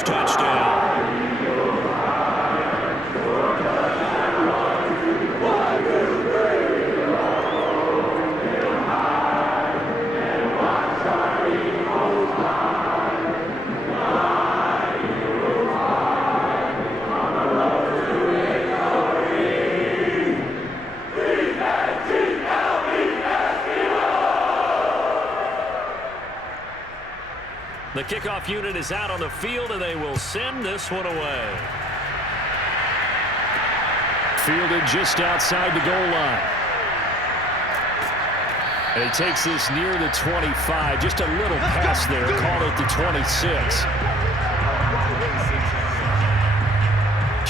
Texans touchdown. The kickoff unit is out on the field, and they will send this one away. Fielded just outside the goal line. And he takes this near the 25. Just a little pass there. Call it the 26.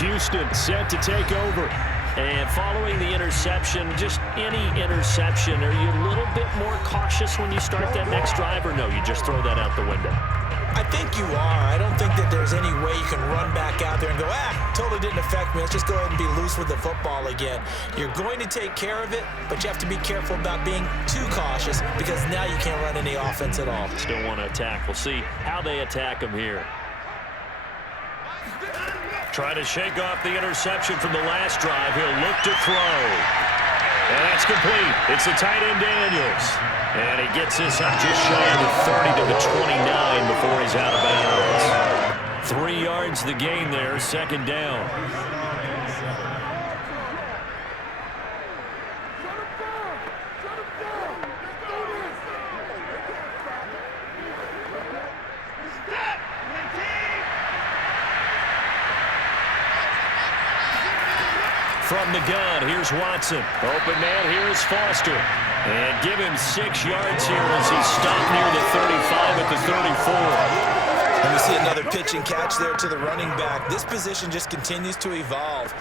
Houston set to take over. And following the interception, just any interception, are you a little bit more cautious when you start that next drive, or no, you just throw that out the window? I think you are. I don't think that there's any way you can run back out there and go, totally didn't affect me. Let's just go ahead and be loose with the football again. You're going to take care of it, but you have to be careful about being too cautious because now you can't run any offense at all. Still want to attack. We'll see how they attack them here. Try to shake off the interception from the last drive. He'll look to throw. And that's complete. It's the tight end Daniels. And he gets this up just shy of the 30 to the 29 before he's out of bounds. 3 yards the gain there, second down. From the gun, here's Watson. Open man, here's Foster. And give him 6 yards here as he stopped near the 35 at the 34. And we see another pitch and catch there to the running back. This position just continues to evolve.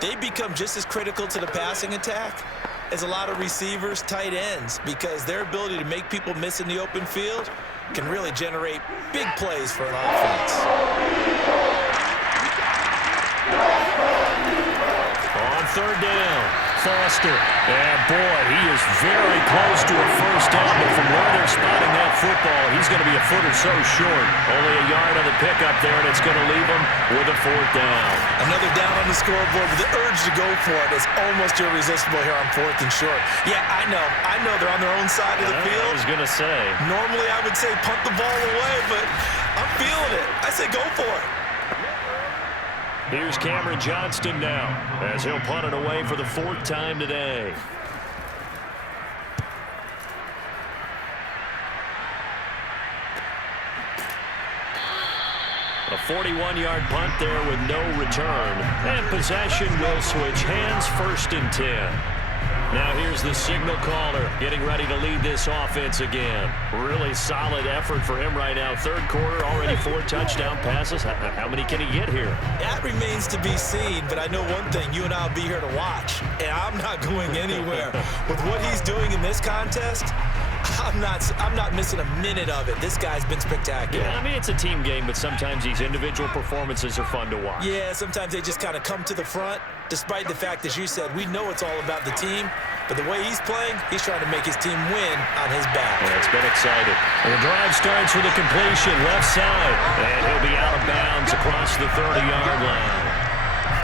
They become just as critical to the passing attack as a lot of receivers, tight ends, because their ability to make people miss in the open field can really generate big plays for an offense. On third down, Foster. And boy, he is very close to a first down, but from where they're spotting that football, he's going to be a foot or so short. Only a yard on the pickup there, and it's going to leave him with a fourth down. Another down on the scoreboard, but the urge to go for it is almost irresistible here on fourth and short. Yeah, I know they're on their own side of the field. I was going to say. Normally I would say punt the ball away, but I'm feeling it. I say go for it. Here's Cameron Johnston now as he'll punt it away for the 4th time today. A 41-yard punt there with no return. And possession will switch hands, 1st and 10. Now here's the signal caller getting ready to lead this offense again. Really solid effort for him right now. Third quarter, already 4 touchdown passes. How many can he get here? That remains to be seen, but I know one thing. You and I will be here to watch, and I'm not going anywhere. With what he's doing in this contest, I'm not missing a minute of it. This guy's been spectacular. Yeah, I mean, it's a team game, but sometimes these individual performances are fun to watch. Yeah, sometimes they just kind of come to the front, despite the fact, as you said, we know it's all about the team, but the way he's playing, he's trying to make his team win on his back. Yeah, it's been exciting. And the drive starts with a completion left side, and he'll be out of bounds across the 30-yard line.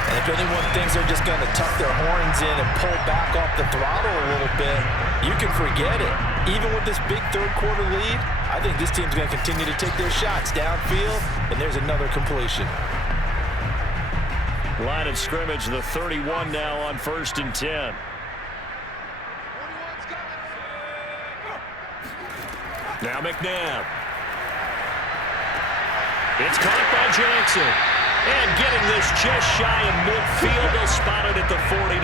And if anyone thinks they're just going to tuck their horns in and pull back off the throttle a little bit, you can forget it. Even with this big third quarter lead, I think this team's going to continue to take their shots downfield, and there's another completion. Line of scrimmage, the 31 now on 1st and 10. Now McNabb. It's caught by Jackson. And getting this just shy of midfield, they'll spot it at the 49.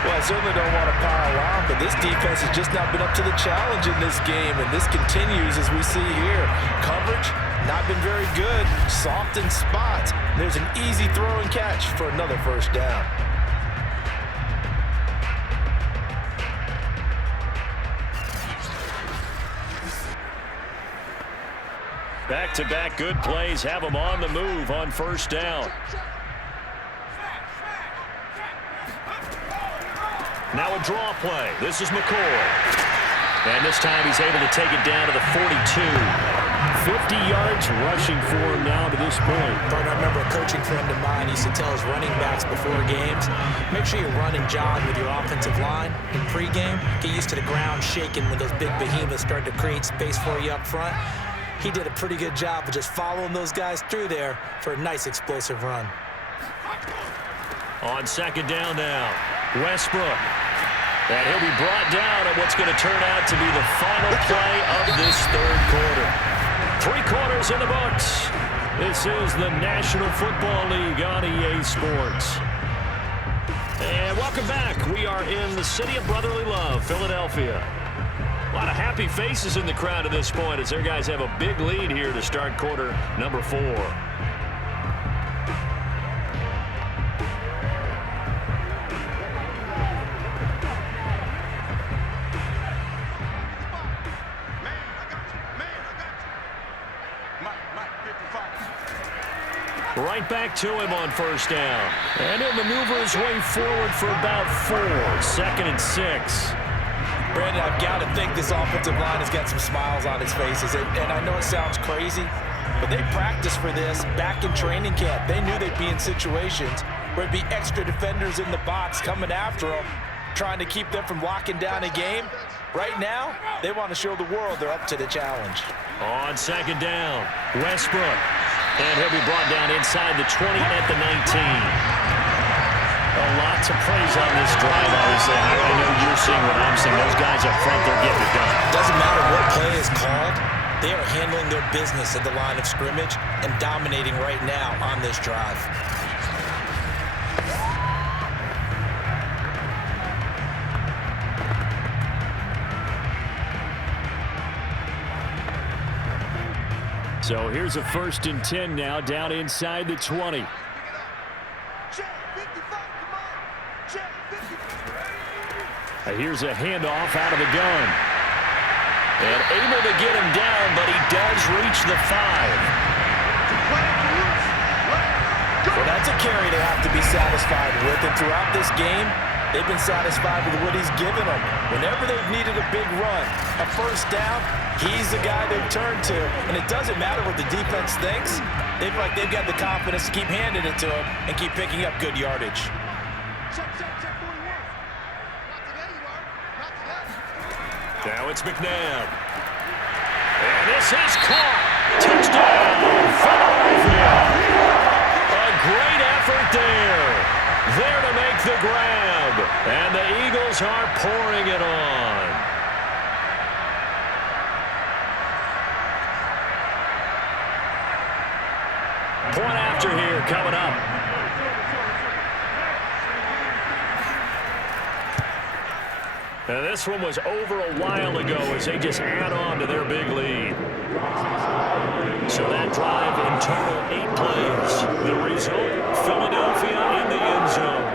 Well, I certainly don't want to pile on, but this defense has just not been up to the challenge in this game, and this continues as we see here. Coverage, not been very good. Soft in spots. There's an easy throw and catch for another first down. Back-to-back good plays have them on the move on first down. Now a draw play. This is McCoy. And this time he's able to take it down to the 42. 50 yards rushing for him now to this point. But I remember a coaching friend of mine used to tell his running backs before games, make sure you run and jog with your offensive line in pregame. Get used to the ground shaking when those big behemoths start to create space for you up front. He did a pretty good job of just following those guys through there for a nice explosive run. On second down now, Westbrook. And he'll be brought down on what's going to turn out to be the final play of this third quarter. 3 quarters in the books. This is the National Football League on EA Sports. And welcome back. We are in the city of brotherly love, Philadelphia. A lot of happy faces in the crowd at this point as their guys have a big lead here to start quarter number 4. Right back to him on first down. And he'll maneuver his way forward for about 4. 2nd and 6. Brandon, I've got to think this offensive line has got some smiles on its faces. And I know it sounds crazy, but they practiced for this back in training camp. They knew they'd be in situations where it'd be extra defenders in the box coming after them, trying to keep them from locking down a game. Right now, they want to show the world they're up to the challenge. On second down, Westbrook. And he'll be brought down inside the 20 at the 19. A lot to praise on this drive, obviously. I know you're seeing what I'm seeing. Those guys up front, they're getting it done. Doesn't matter what play is called. They are handling their business at the line of scrimmage and dominating right now on this drive. So here's a 1st and 10 now, down inside the 20. Here's a handoff out of the gun. And able to get him down, but he does reach the 5. Well, that's a carry they have to be satisfied with. And throughout this game, they've been satisfied with what he's given them. Whenever they've needed a big run, a first down, he's the guy they've turned to. And it doesn't matter what the defense thinks. They feel like they've got the confidence to keep handing it to him and keep picking up good yardage. Now it's McNabb. And this is caught. Touchdown, Philadelphia. A great effort there. There to make the grab. And the Eagles are pouring it on. Point after here coming up. And this one was over a while ago as they just add on to their big lead. So that drive in total 8 plays. The result, Philadelphia in the end zone.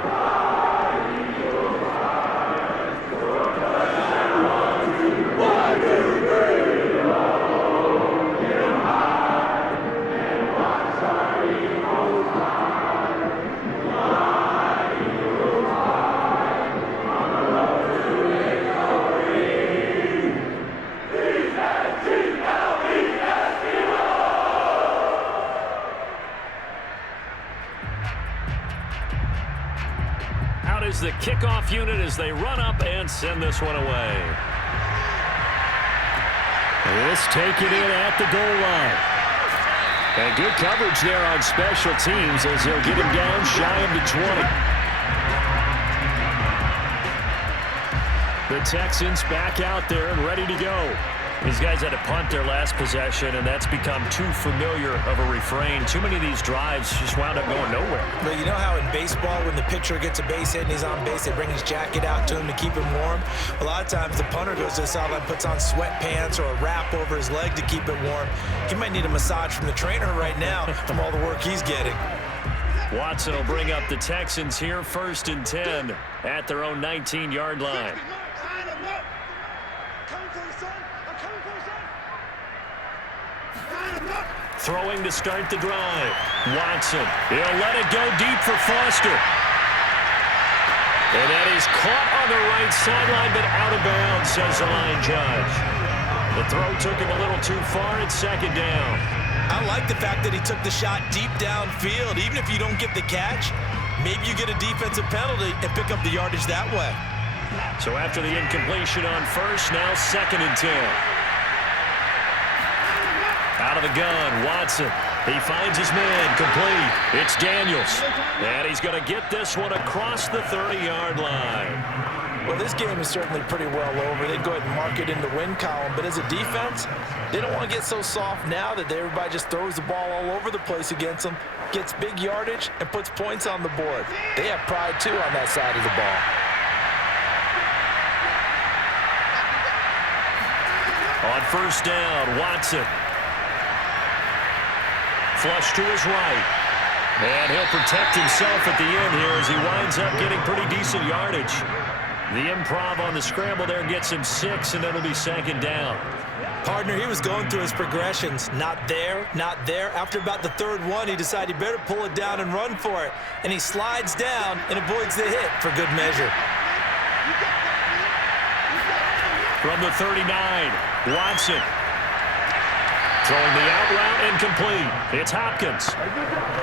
Is the kickoff unit as they run up and send this one away. This taken in at the goal line. And good coverage there on special teams as they'll get him down shy of the 20. The Texans back out there and ready to go. These guys had to punt their last possession, and that's become too familiar of a refrain. Too many of these drives just wound up going nowhere. But you know how in baseball, when the pitcher gets a base hit and he's on base, they bring his jacket out to him to keep him warm? A lot of times the punter goes to the sideline, puts on sweatpants or a wrap over his leg to keep it warm. He might need a massage from the trainer right now from all the work he's getting. Watson will bring up the Texans here, 1st and 10 at their own 19-yard line. Throwing to start the drive. Watson. He'll let it go deep for Foster. And that is caught on the right sideline, but out of bounds, says the line judge. The throw took him a little too far. It's second down. I like the fact that he took the shot deep downfield. Even if you don't get the catch, maybe you get a defensive penalty and pick up the yardage that way. So after the incompletion on first, now 2nd and 10. Out of the gun, Watson. He finds his man, complete. It's Daniels. And he's going to get this one across the 30-yard line. Well, this game is certainly pretty well over. They'd go ahead and mark it in the win column. But as a defense, they don't want to get so soft now that everybody just throws the ball all over the place against them, gets big yardage, and puts points on the board. They have pride, too, on that side of the ball. On first down, Watson. Flush to his right. And he'll protect himself at the end here as he winds up getting pretty decent yardage. The improv on the scramble there gets him 6, and it'll be 2nd down. Partner, he was going through his progressions. Not there, not there. After about the 3rd one, he decided he better pull it down and run for it. And he slides down and avoids the hit for good measure. From the 39, Watson. Throwing the out route incomplete. It's Hopkins.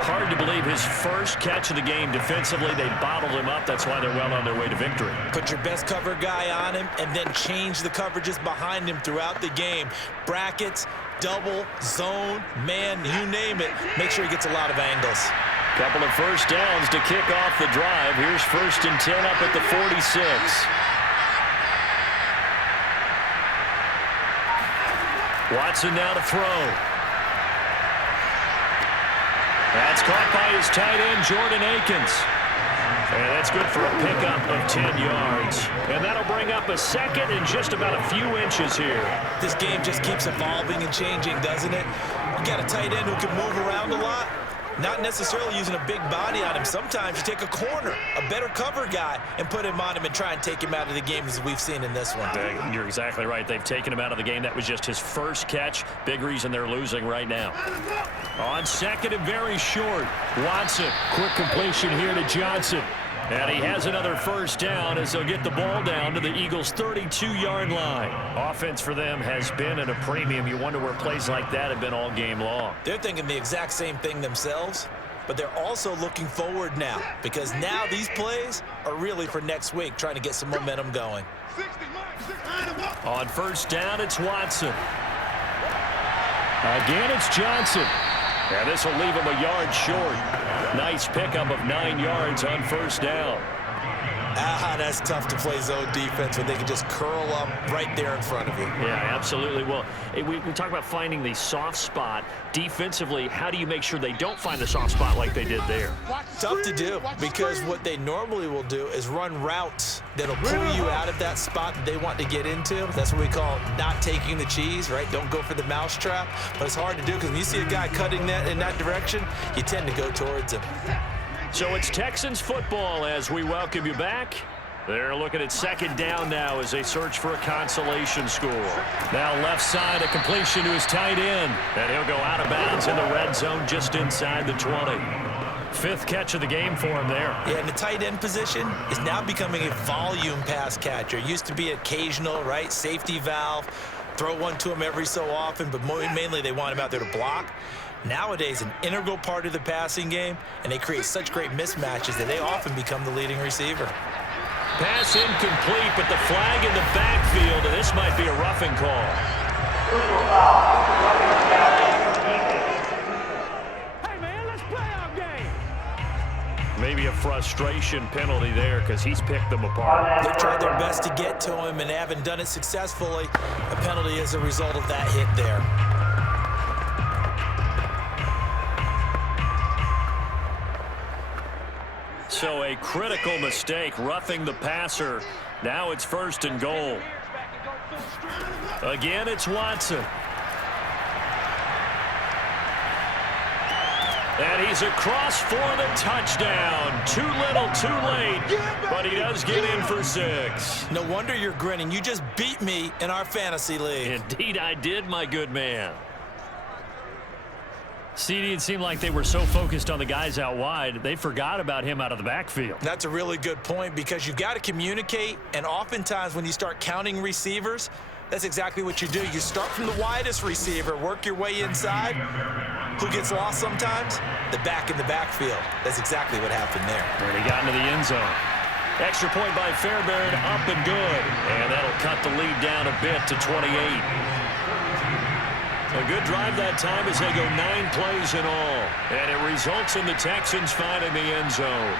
Hard to believe his first catch of the game defensively. They bottled him up. That's why they're well on their way to victory. Put your best cover guy on him and then change the coverages behind him throughout the game. Brackets, double, zone, man, you name it. Make sure he gets a lot of angles. Couple of first downs to kick off the drive. Here's 1st and 10 up at the 46. Watson now to throw. That's caught by his tight end, Jordan Akins. And that's good for a pickup of 10 yards. And that'll bring up a 2nd and just about a few inches here. This game just keeps evolving and changing, doesn't it? You got a tight end who can move around a lot. Not necessarily using a big body on him. Sometimes you take a corner, a better cover guy, and put him on him and try and take him out of the game as we've seen in this one. You're exactly right. They've taken him out of the game. That was just his first catch. Big reason they're losing right now. On 2nd and very short, Watson. Quick completion here to Johnson. And he has another first down as they'll get the ball down to the Eagles' 32-yard line. Offense for them has been at a premium. You wonder where plays like that have been all game long. They're thinking the exact same thing themselves, but they're also looking forward now because now these plays are really for next week, trying to get some momentum going. On first down, it's Watson. Again, it's Johnson. And this will leave him a yard short. Nice pickup of 9 yards on first down. That's tough to play zone defense when they can just curl up right there in front of you. Yeah, absolutely. Well, we talk about finding the soft spot. Defensively, how do you make sure they don't find the soft spot like they did there? Tough to do because what they normally will do is run routes that'll pull you out of that spot that they want to get into. That's what we call not taking the cheese, right? Don't go for the mousetrap. But it's hard to do because when you see a guy cutting that in that direction, you tend to go towards him. So it's Texans football as we welcome you back. They're looking at 2nd down now as they search for a consolation score. Now left side, a completion to his tight end. And he'll go out of bounds in the red zone just inside the 20. 5th catch of the game for him there. Yeah, and the tight end position is now becoming a volume pass catcher. It used to be occasional, right? Safety valve. Throw one to him every so often, but mainly they want him out there to block. Nowadays, an integral part of the passing game, and they create such great mismatches that they often become the leading receiver. Pass incomplete, but the flag in the backfield, and this might be a roughing call. Hey, man, let's play our game. Maybe a frustration penalty there because he's picked them apart. They've tried their best to get to him and haven't done it successfully. A penalty as a result of that hit there. So a critical mistake, roughing the passer. Now it's 1st and goal. Again, it's Watson. And he's across for the touchdown. Too little, too late, but he does get in for 6. No wonder you're grinning. You just beat me in our fantasy league. Indeed I did, my good man. CD, it seemed like they were so focused on the guys out wide, they forgot about him out of the backfield. That's a really good point because you've got to communicate, and oftentimes when you start counting receivers, That's exactly what you do. You start from the widest receiver, work your way inside. Who gets lost sometimes? The back in the backfield. That's exactly what happened there. And he got into the end zone. Extra point by Fairbairn, up and good. And that'll cut the lead down a bit to 28. A good drive that time as they go 9 plays in all. And it results in the Texans finding the end zone.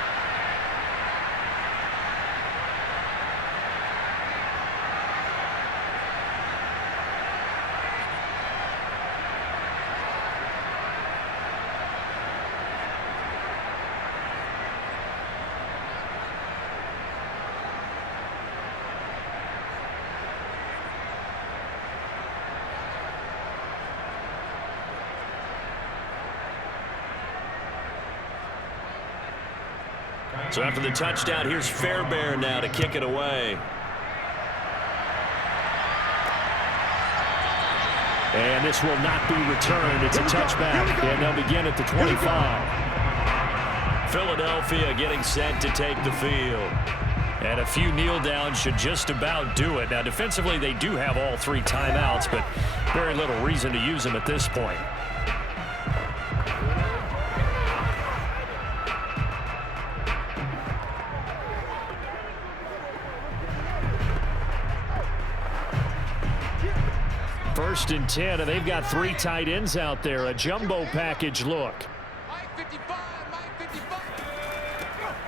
So after the touchdown, here's Fairbairn now to kick it away. And this will not be returned. It's a touchback, and they'll begin at the 25. Philadelphia getting set to take the field. And a few kneel downs should just about do it. Now, defensively, they do have all 3 timeouts, but very little reason to use them at this point. First and 10, and they've got 3 tight ends out there. A jumbo package look.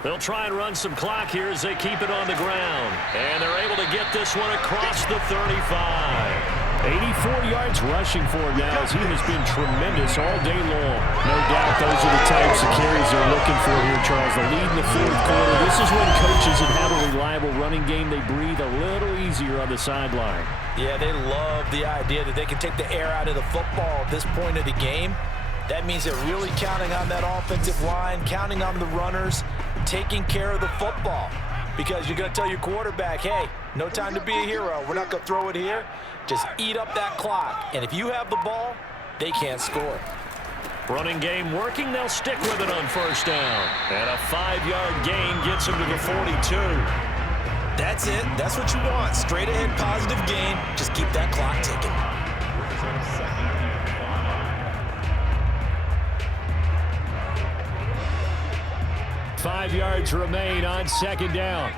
They'll try and run some clock here as they keep it on the ground. And they're able to get this one across the 35. 84 yards rushing for him now as he has been tremendous all day long. No doubt those are the types of carries they're looking for here, Charles. The lead in the 4th quarter. This is when coaches that have a reliable running game, they breathe a little easier on the sideline. Yeah, they love the idea that they can take the air out of the football at this point of the game. That means they're really counting on that offensive line, counting on the runners, taking care of the football. Because you're going to tell your quarterback, hey, no time to be a hero. We're not going to throw it here. Just eat up that clock. And if you have the ball, they can't score. Running game working. They'll stick with it on first down. And a 5-yard gain gets them to the 42. That's it. That's what you want. Straight ahead, positive gain. Just keep that clock ticking. Five yards remain on second down.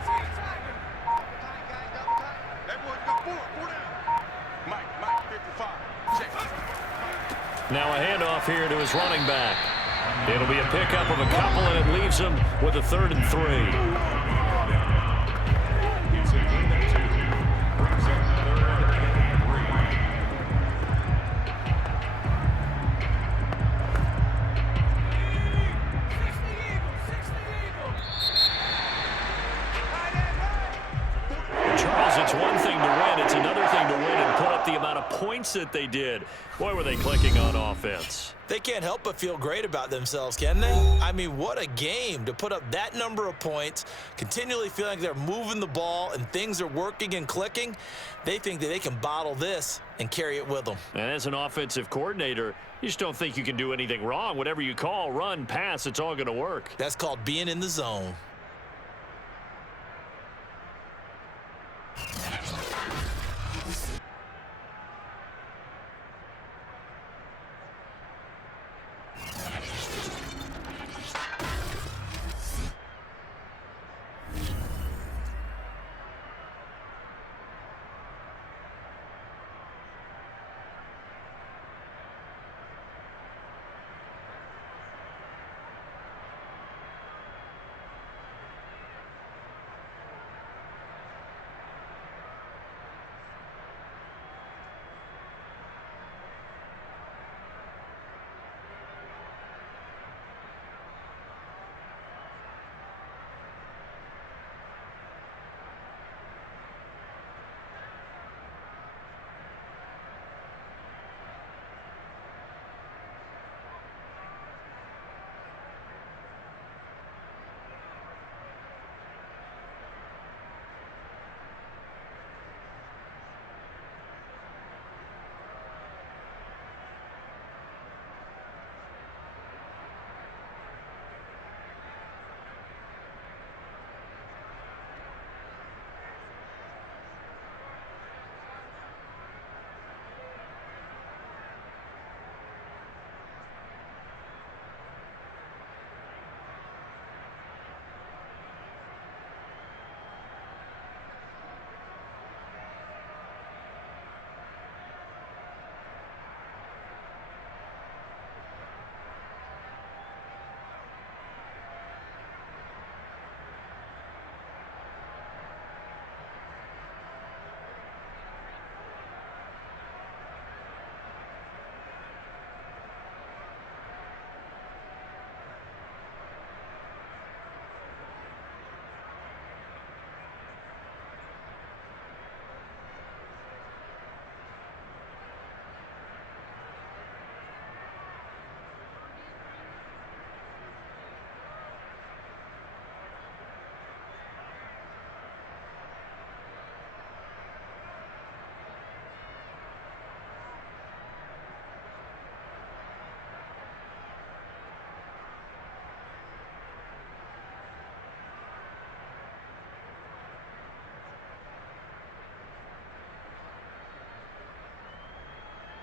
Now a handoff here to his running back. It'll be a pickup of a couple, and it leaves him with a 3rd and 3. It's one thing to win. It's another thing to win and put up the amount of points that they did. Boy, were they clicking on offense. They can't help but feel great about themselves, can they? I mean, what a game to put up that number of points, continually feeling like they're moving the ball and things are working and clicking. They think that they can bottle this and carry it with them. And as an offensive coordinator, you just don't think you can do anything wrong. Whatever you call, run, pass, it's all going to work. That's called being in the zone.